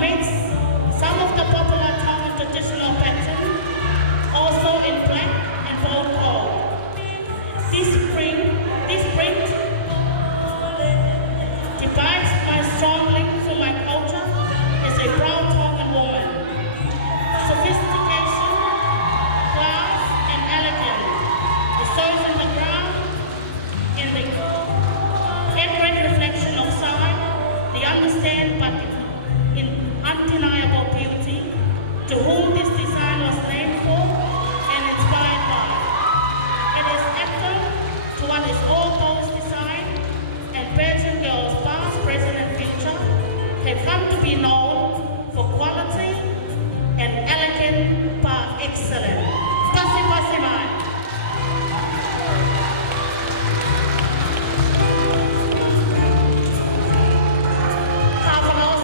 Amidst some of the popular Tongan traditional patterns, also in black and gold gold. This print divides my strong link to my culture as a proud Tongan woman. Sophistication, class, and elegance. The soils in the ground, in the accurate reflection of sign, the understand but in undeniable beauty, to whom this design was named for and inspired by. It is echo to what is all those design and pageant girls past, present, and future have come to be known for quality and elegant par excellence.